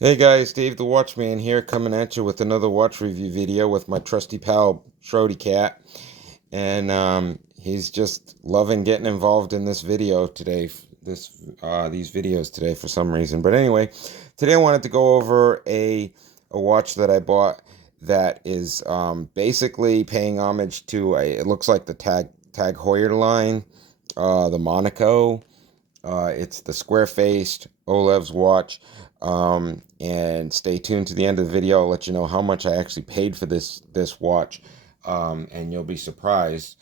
Hey guys, Dave the Watchman here, coming at you with another watch review video with my trusty pal Shrody Cat, and he's just loving getting involved in this video today. These videos today for some reason. But anyway, today I wanted to go over a watch that I bought that is basically paying homage to it looks like the Tag Heuer line, the Monaco. It's the square-faced OLEVS watch. And stay tuned to the end of the video. I'll let you know how much I actually paid for this watch, and you'll be surprised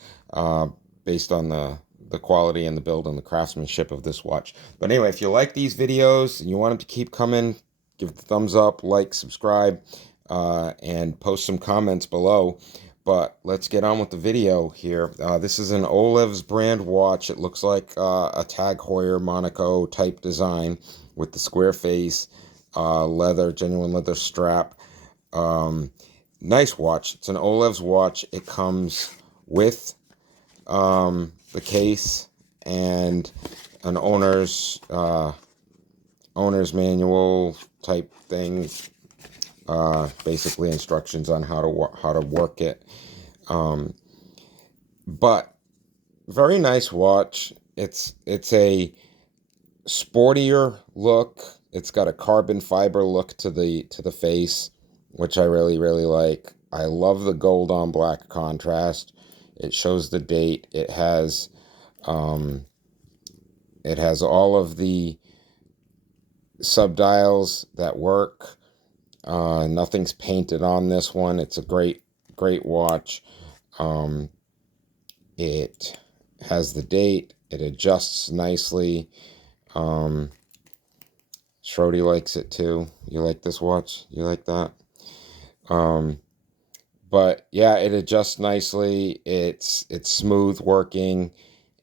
based on the quality and the build and the craftsmanship of this watch. But anyway, if you like these videos and you want them to keep coming, give it a thumbs up, like, subscribe, and post some comments below. But let's get on with the video here. This is an OLEVS brand watch. It looks like a Tag Heuer Monaco type design with the square face, leather, genuine leather strap. Nice watch. It's an OLEVS watch. It comes with the case and an owner's manual type thing. Basically instructions on how to work it. But very nice watch. It's a sportier look. It's got a carbon fiber look to the face, which I really like. I love the gold on black contrast. It shows the date. It has all of the subdials that work. Nothing's painted on this one. It's a great watch. It has the date. It adjusts nicely. Shrody likes it too. You like this watch? You like that? But yeah, it adjusts nicely. It's smooth working.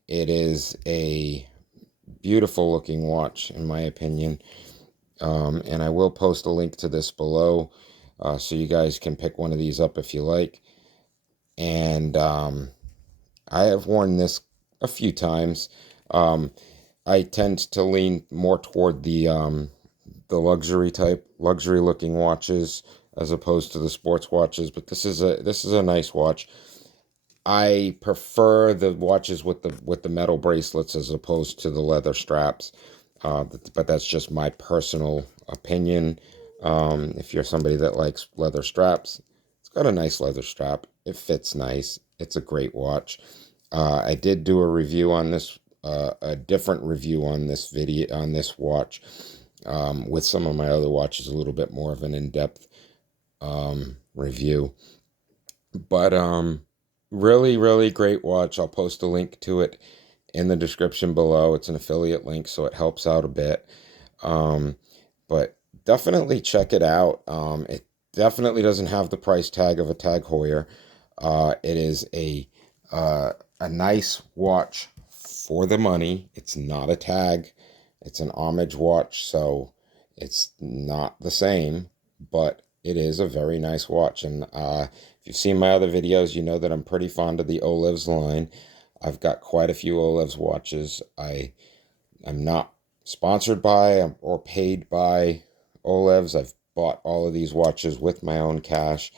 It is a beautiful looking watch in my opinion. And I will post a link to this below, so you guys can pick one of these up if you like. And I have worn this a few times. I tend to lean more toward the luxury looking watches as opposed to the sports watches. But this is a nice watch. I prefer the watches with the metal bracelets as opposed to the leather straps. But that's just my personal opinion. If you're somebody that likes leather straps, it's got a nice leather strap. It fits nice. It's a great watch. I did do a review on this, a different review on this watch, with some of my other watches, a little bit more of an in-depth review. But really great watch. I'll post a link to it in the description below. It's an affiliate link, so it helps out a bit. But definitely check it out. It definitely doesn't have the price tag of a Tag Heuer. It is a nice watch for the money. It's not a tag. It's an homage watch, so it's not the same, but it is a very nice watch. And if you've seen my other videos, you know that I'm pretty fond of the OLEVS line. I've got quite a few OLEVS watches. I'm not sponsored by or paid by OLEVS. I've bought all of these watches with my own cash.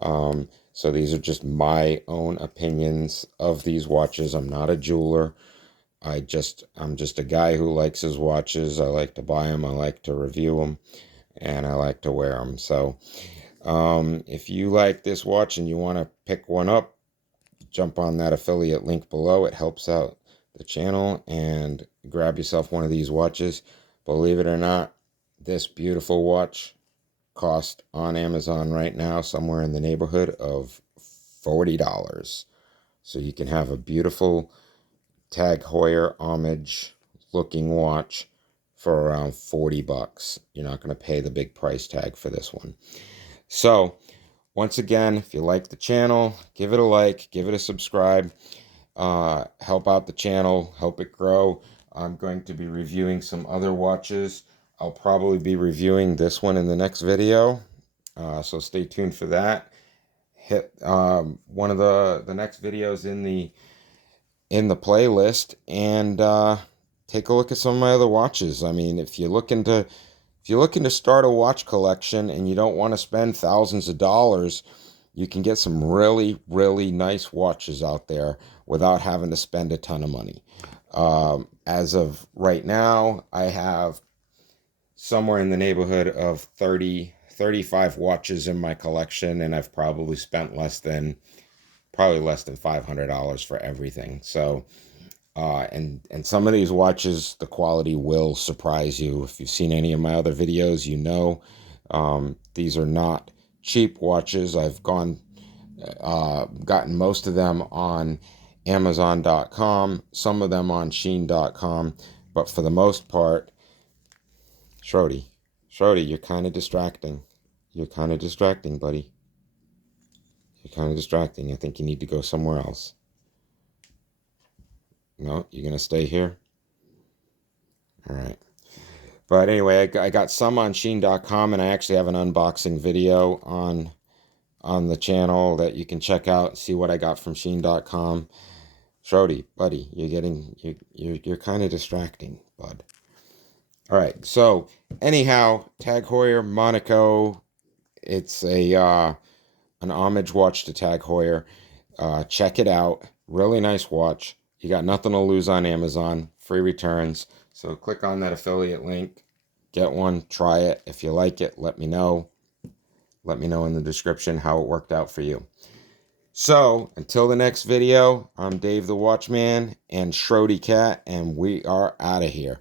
So these are just my own opinions of these watches. I'm not a jeweler. I'm just a guy who likes his watches. I like to buy them. I like to review them, and I like to wear them. So if you like this watch and you want to pick one up, jump on that affiliate link below. It helps out the channel, and grab yourself one of these watches. Believe it or not, this beautiful watch cost on Amazon right now somewhere in the neighborhood of $40. So you can have a beautiful Tag Heuer homage looking watch for around 40 bucks. You're not going to pay the big price tag for this one. So once again, if you like the channel, give it a like, give it a subscribe, help out the channel, help it grow. I'm going to be reviewing some other watches. I'll probably be reviewing this one in the next video, so stay tuned for that. Hit one of the next videos in the playlist, and take a look at some of my other watches. I mean, if you're looking to If you're looking to start a watch collection and you don't want to spend thousands of dollars, you can get some really, really nice watches out there without having to spend a ton of money. As of right now, I have somewhere in the neighborhood of 35 watches in my collection, and I've probably spent less than $500 for everything. So, and some of these watches, the quality will surprise you. If you've seen any of my other videos, you know these are not cheap watches. I've gotten most of them on Amazon.com, some of them on Shein.com, but for the most part, Shorty, you're kind of distracting. You're kind of distracting, buddy. You're kind of distracting. I think you need to go somewhere else. No, you're going to stay here? All right. But anyway, I got some on Shein.com, and I actually have an unboxing video on the channel that you can check out and see what I got from Shein.com. Shorty, buddy, you're kind of distracting, bud. All right. So anyhow, Tag Heuer Monaco. It's an homage watch to Tag Heuer. Check it out. Really nice watch. You got nothing to lose on Amazon. Free returns. So click on that affiliate link. Get one. Try it. If you like it, let me know. Let me know in the description how it worked out for you. So until the next video, I'm Dave the Watchman and Shorty Cat, and we are out of here.